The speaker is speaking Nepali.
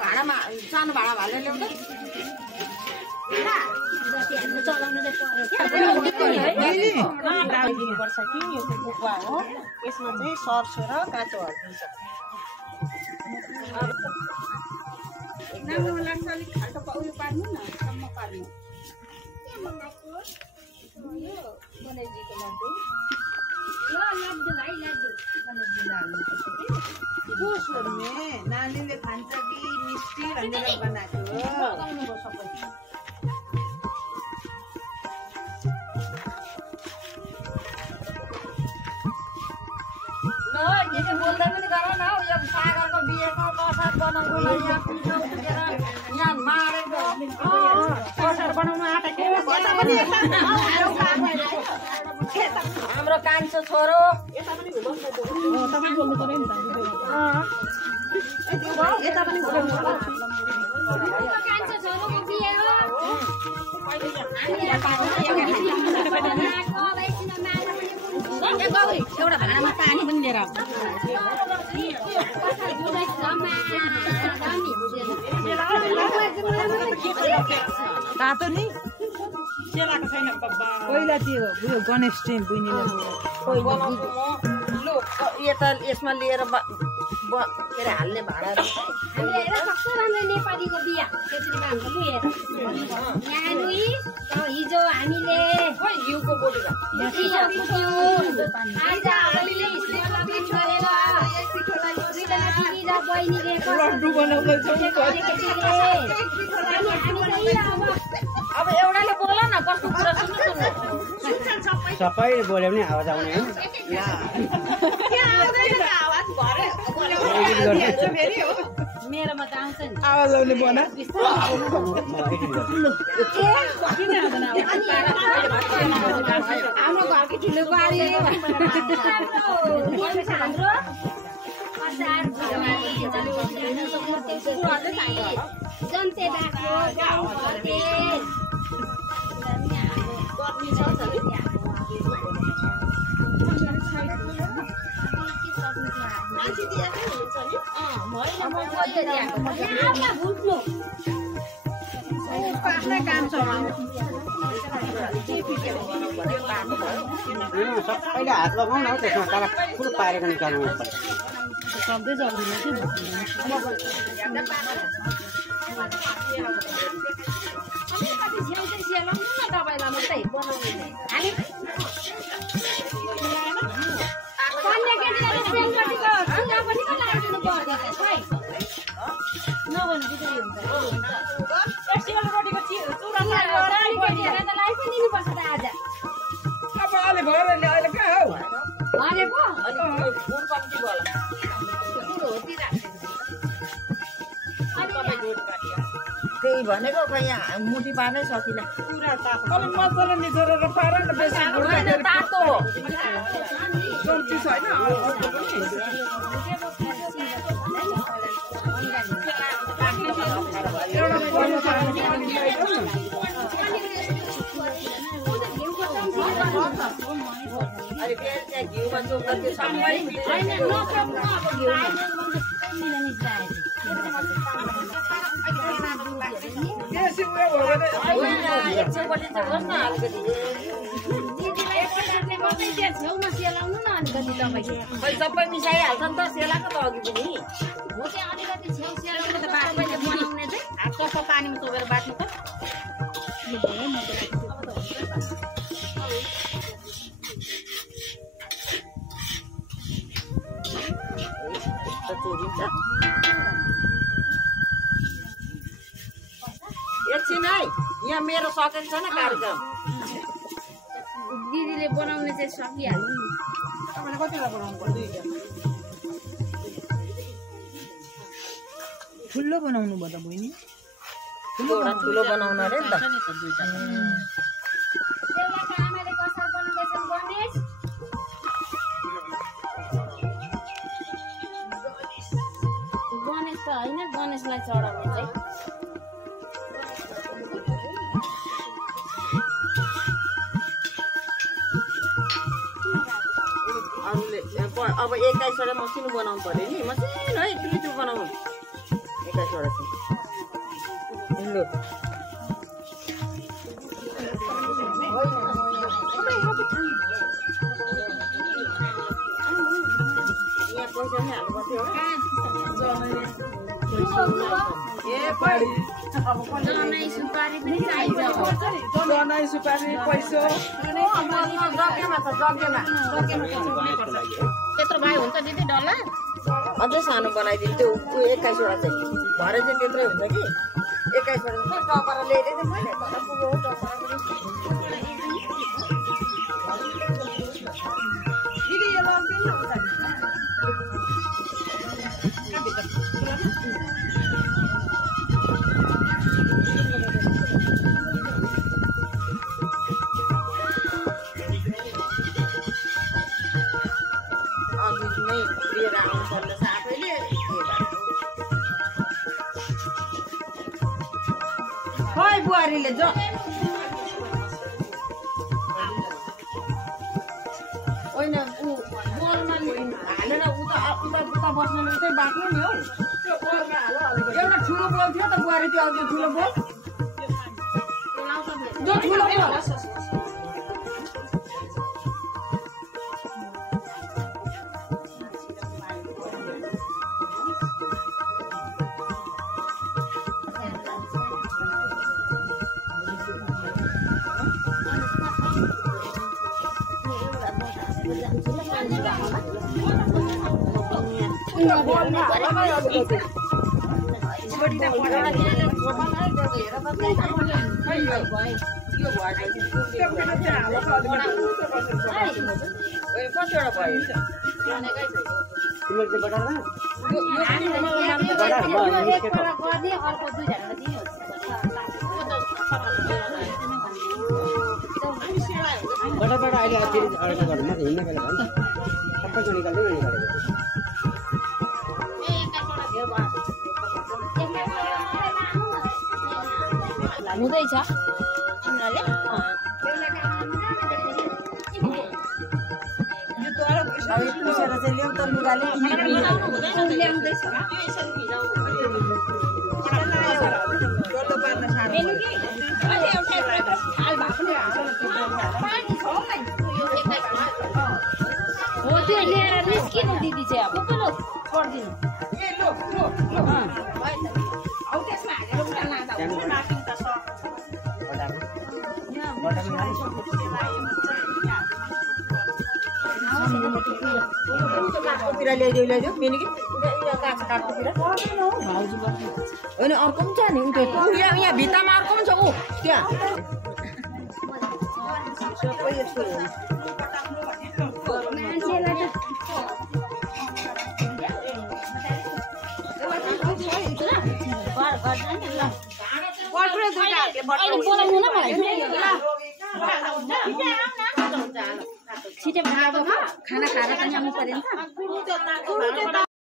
भाडामा सानो भाडा हालेर ल्याउँदा दिनुपर्छ कि यो बुकुवा हो यसमा चाहिँ सर्सो र काँचो हर्दी छ राम्रो लाग्छ अलिक खाल्टो उयो पार्नु न सम्म पार्नु यो गणेशजीको लड्डु ल लड्डु भाइ लड्डु गणेशजीले हाल्नुपर्छ कि कोसहरुमा नानीले खान्छ कि मिष्टी भनेर बनाएको हो लगाउनु भयो सबै के बोल्दै पनि गर न हौ यो सागरको बिहेको कसार बनाउनुलाई यहाँ पिठो भुटेर यहाँ मारेको कसार बनाउनु आँटा के हाम्रो कान्छो छोरो तपाईँ बोल्नु पर्यो नि त यता पनि बोल्नु कान्छो छोरोको बिहे हो एउटा भाँडामा पानी पनि लिएर तातो नि सेलाको छैन पहिला त्यो उयो गणेश चाहिँ बुझ्ने लु यता यसमा लिएर के अरे हाल्ने भाँडा नेपालीको बिहा हिजो हामीले घिउको बोटुका अब एउटाले बोल न कस्तो कुरा सुन्नु सबै बोल्यो भने आवाज आउने हो मेरोमा त आउँछ नि आवाज आउने बना हाम्रो घरको ठुलो बारी जन्ते सबैले हात लगाउन हो त्यसमा तर ठुलो पारेको निकाल्नु पर्छ सबै जल्दी त्यही भनेको खै यहाँ मुठी पार्नै सकिन पुरा तातो अलि मजाले निचोरेर पार न बेसी तातो सब्जी छैन घिउमा चोकर त्यो सबै बेसी उयो भयो भने सबै मिसाइहाल्छ नि त सेलाको त अघि पनि बनाउने चाहिँ हात कस्तो पानीमा चोकेर बाट्नु त एकछिन है यहाँ मेरो सकेको छैन कार्यक्रम दिदीले बनाउने चाहिँ सकिहाल्नु नि तपाईँले कतिवटा बनाउनु पर्छ ठुलो बनाउनु भयो त बहिनी ठुलो बनाउनु अरे नि त देउलाको आमाले कसार बनाउँदैछन् गणेश गणेश त होइन गणेशलाई चढाउने चाहिँ अब 21वटा मसिनो बनाउनु पर्यो नि मसिनो है यत्रो बनाउनु 21वटा चाहिँ लु जनै सुपारी पैसो त्यत्रो भाइ हुन्छ दिदी डल्ला अझै सानो बनाइदिनु त्यो 21वटा चाहिँ भरे चाहिँ त्यत्रै हुन्छ कि 21वटा टपरा ल्याइदिएँ नि मैले दिदी यो लगिदिनु न बुहारीले जो होइन ऊ बोलमा हालेर उता बस्नु उतै बाट्नु नि हौ एउटा ठुलो बोल थियो त बुहारी त्यो अघि ठुलो बोल जो ठुलो बोल बटाबटा अहिले अर्को घरमा हिँड्ने बेला भयो नि सबैको निकाल्दै निकालेको हुँदैछ पुसेर चाहिँ ल्याउ त लुगाले ल्याउँदैछ हो त्यो लिएर निस्किनु दिदी चाहिँ अब छोडिदिनु ल्याइदेऊ मेन कि काठतिर होइन अर्को पनि छ नि उ यहाँ भित्तामा अर्को पनि छ ऊ त्यहाँ सबै यस्तो बोलाउनु न मलाई छिटो खाना खाएर पनि आउनु पर्यो नि त